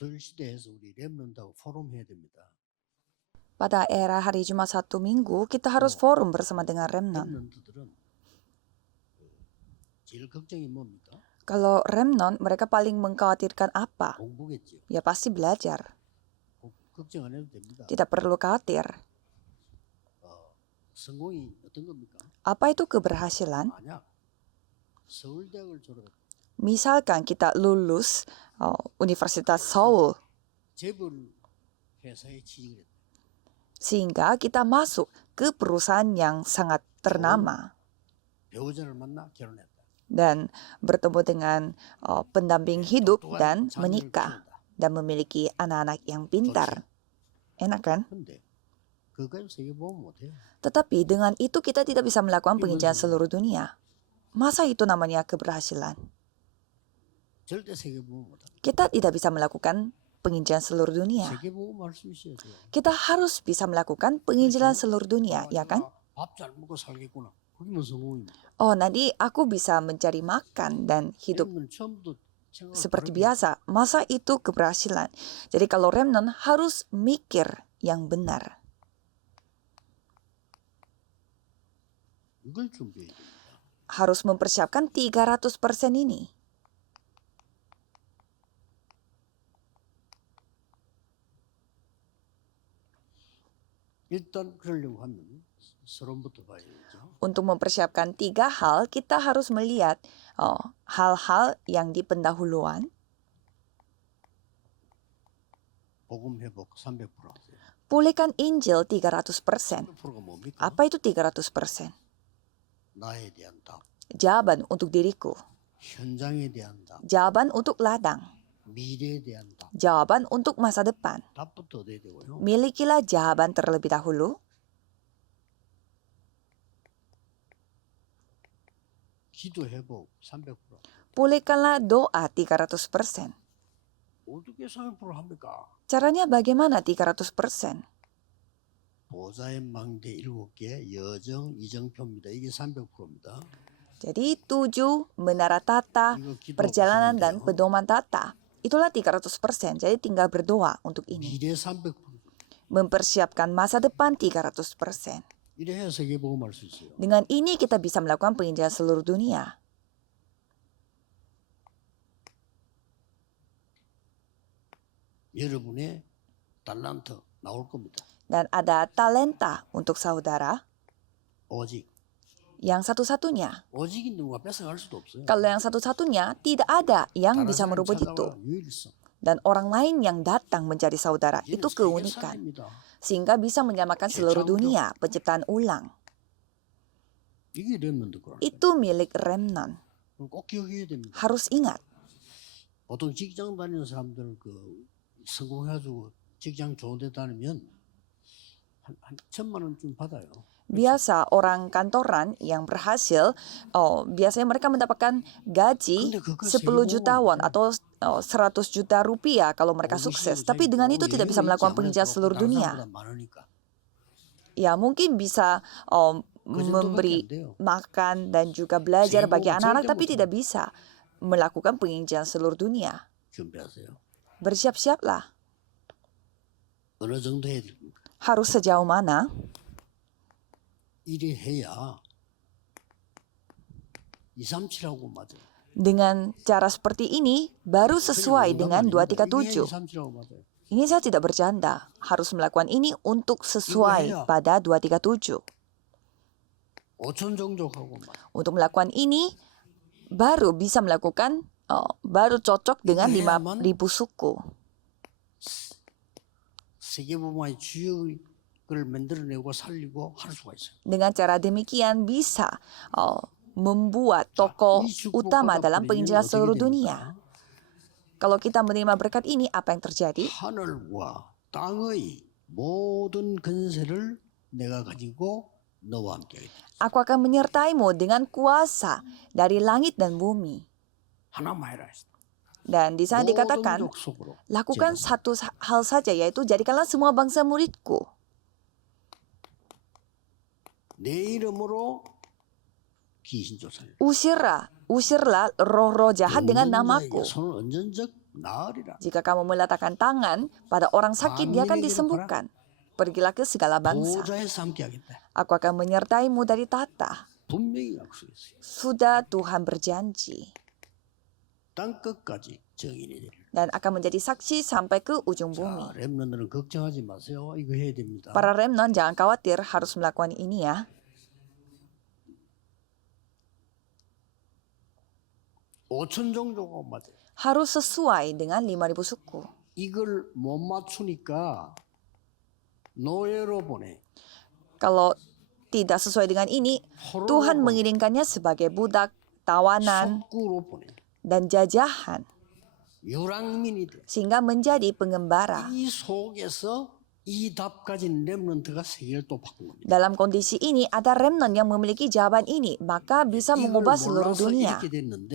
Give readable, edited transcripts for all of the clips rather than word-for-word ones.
금토일 시대에서 우리 렘넌트하고 포럼해야 됩니다. Pada era hari Jumat Sabtu Minggu, kita harus forum bersama dengan remnant. 렘넌트들은 제일 걱정이 뭡니까? Kalau remnant, mereka paling mengkhawatirkan apa? 공부겠죠. Ya pasti belajar. 걱정 안 해도 됩니다. Tidak perlu khawatir. 성공이 어떤 겁니까? Apa itu keberhasilan? 만약 서울대학을 졸업했다. Misalkan kita lulus Universitas Seoul, 재벌 회사에 취직을 했다. sehingga kita masuk ke perusahaan yang sangat ternama 배우자를 만나 결혼했다. dan bertemu dengan pendamping hidup 또한 dan 자녀를 menikah 키운다. dan memiliki anak-anak yang pintar. Enak kan? 근데 그거까지 세계보험 못해요. Tetapi dengan itu kita tidak bisa melakukan penginjilan seluruh dunia. Masa itu namanya keberhasilan? 절대 세계보험 못합니다. Kita tidak bisa melakukan penginjilan seluruh dunia. 세계보험 할 수 있어야 돼요. Kita harus bisa melakukan penginjilan seluruh dunia, ya kan? 밥 잘 먹고 살겠구나. 그게 성공입니다. Oh, nanti aku bisa mencari makan dan hidup 그러면 처음부터 생각을 seperti 바르게 biasa. Masa itu keberhasilan? Jadi kalau remnant harus mikir yang benar. 이걸 준비해야 됩니다. Harus mempersiapkan 300% ini. 일단 그러려고 하면 서론부터 봐야죠. Untuk mempersiapkan 3 hal, kita harus melihat hal-hal yang di pendahuluan. 복음 회복 300% 하세요. Pulihkan Injil 300%. 300%가 뭡니까? Apa itu 300%? 나에 대한 답, Jawaban untuk diriku. 현장에 대한 답, Jawaban untuk ladang. 미래에 대한 답. Jawaban untuk masa depan. 답부터 얻어야 되고요. Milikilah jawaban terlebih dahulu. 기도 회복 300%. Pulihkanlah doa 300%. 어떻게 300% 합니까? Caranya bagaimana 300%? 보좌의 망대 7개, 여정, 이정표입니다. 이게 300%입니다. Jadi 7 menara tata, 이거 기도 perjalanan dan 보시면 돼요. pedoman tata. Itulah 300%. Jadi tinggal berdoa untuk ini. 미래 300%. Mempersiapkan masa depan 300%. 이래야 세계복음할 수 있어요. Dengan ini kita bisa melakukan penginjilan seluruh dunia. 여러분의 달란트 나올 겁니다. Dan ada talenta untuk saudara. 오직 Yang satu-satunya. 오직이 누가 뺏어갈 수도 없어요. Kalau yang satu-satunya tidak ada yang 다른 bisa 사람 merebut itu. 찾아와 유일성. Dan orang lain yang datang mencari saudara. 이제는 Itu keunikan. 세계사입니다. Sehingga bisa menyelamatkan seluruh dunia. Penciptaan ulang. 이게 렘넌트 거라는 거예요. Itu milik remnant. 꼭 기억해야 됩니다. Harus ingat. 보통 직장 다니는 사람들 성공해가지고 직장 좋은 데 다니면 한 1,000,000원쯤 받아요. Biasa orang kantoran yang berhasil, biasanya mereka mendapatkan gaji 근데 그거 10 juta won 세계보험 atau 100 juta rupiah kalau mereka 오직이 sukses. 자기 Tapi dengan itu 또 tidak bisa 여유가 있지 melakukan penginjilan 않아도 seluruh 다른 dunia. 사람보다 많으니까. Ya mungkin bisa 그 정도밖에 memberi 안 돼요. makan dan juga belajar bagi 세계보험 anak-anak, 절대 tapi 못해요. tidak bisa melakukan penginjilan seluruh dunia. 준비하세요. Bersiap-siaplah. 어느 정도 해야 됩니까? Harus sejauh mana? 이래 해야 237하고 맞아요. Dengan cara seperti ini, baru sesuai dengan 237. 237하고 맞아요. Ini saya tidak bercanda. Harus melakukan ini untuk sesuai pada 237. 5천 종족하고 맞아요. Untuk melakukan ini, baru bisa melakukan, baru cocok dengan 5.000 suku. 세계보험의 주역을 만들어내고 살리고 할 수가 있어요. Dengan cara demikian bisa membuat tokoh utama dalam penginjilan seluruh dunia. Kalau kita menerima berkat ini, apa yang terjadi? 하늘과 땅의 모든 권세를 내가 가지고 너와 함께 하겠다. Aku akan menyertaimu dengan kuasa dari langit dan bumi. 하나만 해라. Dan di sana 모든 dikatakan, 족속으로 lakukan 제가 satu hal saja, yaitu jadikanlah semua bangsa muridku. 내 이름으로 귀신 쫓아내. Usirlah roh-roh jahat dengan namaku. 손을 언전적 나으리라. Jika kamu meletakkan tangan pada orang sakit, dia akan disembuhkan. Pergilah ke segala bangsa. 보좌에서 함께 하겠다. Aku akan menyertaimu dari tata. 분명히 약속했어요. Sudah Tuhan berjanji. 땅 끝까지 증인이 되리라. Dan akan menjadi saksi sampai ke ujung bumi. 자, 렘넌트는 걱정하지 마세요. 이거 해야 됩니다. Para remnon jangan khawatir harus melakukan ini ya. 5천 종족하고 맞아요. Harus sesuai dengan 5.000 suku. 이걸 못 맞추니까 노예로 보내. Kalau tidak sesuai dengan ini, Tuhan mengirimkannya sebagai budak, tawanan, 속구로 보내. dan jajahan. 유랑민이 돼. Sehingga menjadi pengembara. 이 속에서 이 답 가진 렘넌트가 세계를 또 바꾼 겁니다. Dalam kondisi ini, ada remnon yang memiliki jawaban ini, maka bisa 이걸 mengubah seluruh 몰라서 dunia. 이렇게 됐는데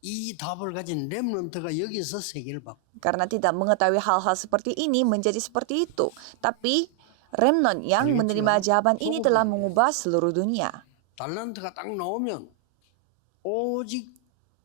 이 답을 가진 렘넌트가 여기서 세계를 바꾼. Karena tidak mengetahui hal-hal seperti ini menjadi seperti itu. Tapi remnon yang menerima jawaban ini telah mengubah seluruh dunia. 달란트가 딱 나오면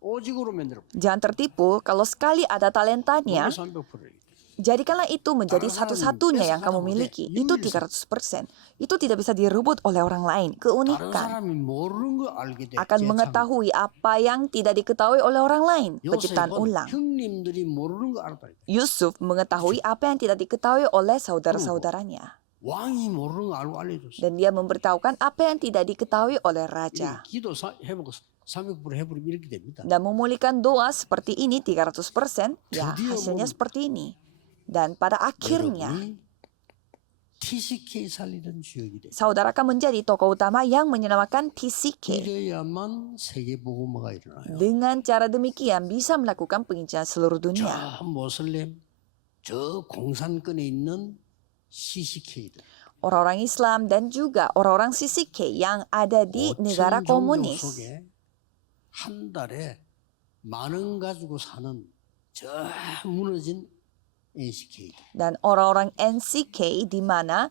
오직으로 만들어. Jangan tertipu, kalau sekali ada talentanya, 300%. jadikanlah itu menjadi satu-satunya yang kamu miliki. Itu 300%. Itu tidak bisa direbut oleh orang lain. 다른 Keunikan. 사람이 모르는 거 알게 돼. Akan mengetahui apa yang tidak diketahui oleh orang lain. Penciptaan ulang. 형님들이 모르는 거 알았다. Yusuf mengetahui apa yang tidak diketahui oleh saudara-saudaranya. 왕이 모르는 거 알고 알려줬어. Dan dia memberitahukan apa yang tidak diketahui oleh 이 raja. 기도 해보고 300% 해버리면 이렇게 됩니다. Dan memulihkan doa seperti ini 300%, ya hasilnya seperti ini. Dan pada akhirnya, 여러분이 TCK 살리는 주역이 돼. saudara akan menjadi tokoh utama yang menyelamatkan TCK. 이래야만 세계 복음화가 일어나요. Dengan cara demikian bisa melakukan penginjilan seluruh dunia. 저 모슬렘, 저 공산권에 있는 CCK들. Orang-orang Islam dan juga orang-orang CCK yang ada di negara 5천 종족 komunis. 속에 한 달에 10,000원 가지고 사는 저 무너진 NCK. Dan orang-orang NCK di mana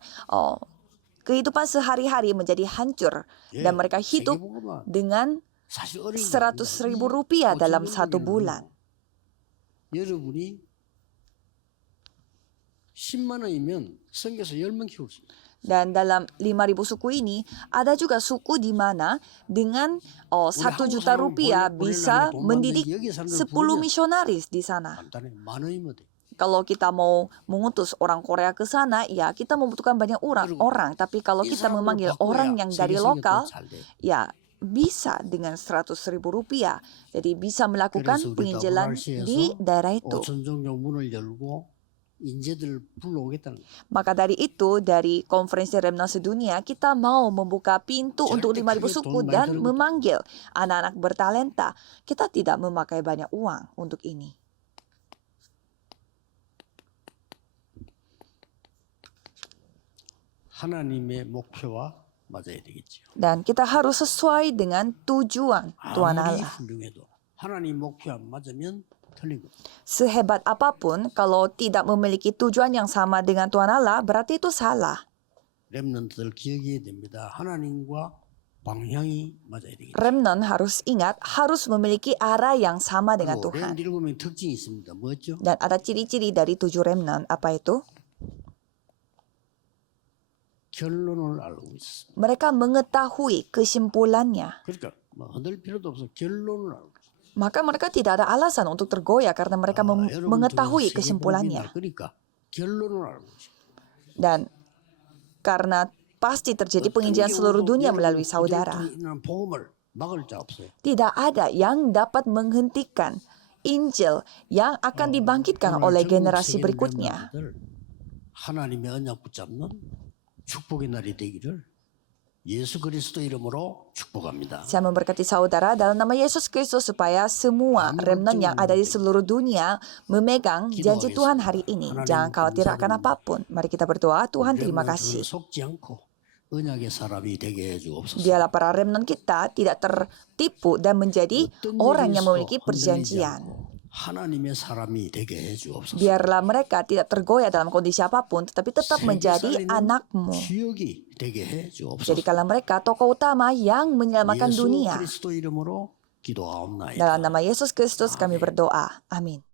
kehidupan sehari-hari menjadi hancur. Dan mereka hidup 세계복음화 dengan 사실 어려운 게 100.000 아닙니다. rupiah 이 dalam 5천 satu 종족을 bulan. 여러분이 10만 원이면 성교사 10명 키울 수 있어요. Dan dalam 5.000 suku ini, ada juga suku di mana dengan 1 juta rupiah bisa mendidik 10 misionaris di sana. 간단해. 10,000원이면 돼. Kalau kita mau mengutus orang Korea ke sana, ya kita membutuhkan banyak orang. Tapi kalau 이 kita 사람을 memanggil 바꿔야 orang yang dari 세계 lokal, 성교도 잘 돼. ya bisa dengan 100.000 rupiah. Jadi bisa melakukan 그래서 우리가 penginjilan di 우랄시에서 daerah itu. 5천 종족 문을 열고 인재들을 불러오겠다는 거예요. Maka dari itu, dari konferensi Remnon Sedunia, kita mau membuka pintu untuk 5.000 suku dan memanggil anak-anak bertalenta. Kita tidak memakai banyak uang untuk ini. 하나님의 목표와 맞아야 되겠죠. Dan kita harus sesuai dengan tujuan Tuhan 아무리 Allah. 훌륭해도 하나님 목표 안 맞으면 틀린 거예요. Sehebat apapun, kalau tidak memiliki tujuan yang sama dengan Tuhan Allah, berarti itu salah. 렘넌트들 기억해야 됩니다. 하나님과 방향이 맞아야 되겠죠. Remnon harus ingat, harus memiliki arah yang sama dengan 그리고 Tuhan. 렘 7명 특징이 있습니다. 뭐죠? Dan ada ciri-ciri dari 7 remnon. Apa itu? 결론을 알고 있습니다. Mereka mengetahui kesimpulannya. 그러니까 뭐 흔들 필요도 없어. 결론을 알고 있습니다. Maka mereka tidak ada alasan untuk tergoyah karena mereka mengetahui kesimpulannya. 그러니까 결론을 알고 있습니다. Dan karena pasti terjadi penginjilan seluruh dunia melalui saudara. 복음을 막을 자 없어요. Tidak ada yang dapat menghentikan Injil yang akan dibangkitkan oleh generasi berikutnya. 하나님의 언약 붙잡는 축복의 날이 되기를 예수 그리스도 이름으로 축복합니다. Saya memberkati saudara dalam nama Yesus Kristus supaya semua remnant yang ada di seluruh dunia memegang janji Tuhan hari ini. Jangan khawatir akan apapun. Mari kita berdoa. Tuhan, terima kasih. 속지 않고 언약의 사람이 되게 해주옵소서. Biarlah para remnant kita tidak tertipu dan menjadi orang yang memiliki perjanjian. 하나님의 사람이 되게 해주옵소서. Biarlah mereka tidak tergoyah dalam kondisi apapun, tetapi tetap menjadi anakmu. 주역이 되게 해주옵소서. Jadikanlah mereka tokoh utama yang menyelamatkan 예수 dunia. 그리스도 이름으로 기도하옵나이다. Dalam nama Yesus Kristus kami berdoa. Amin.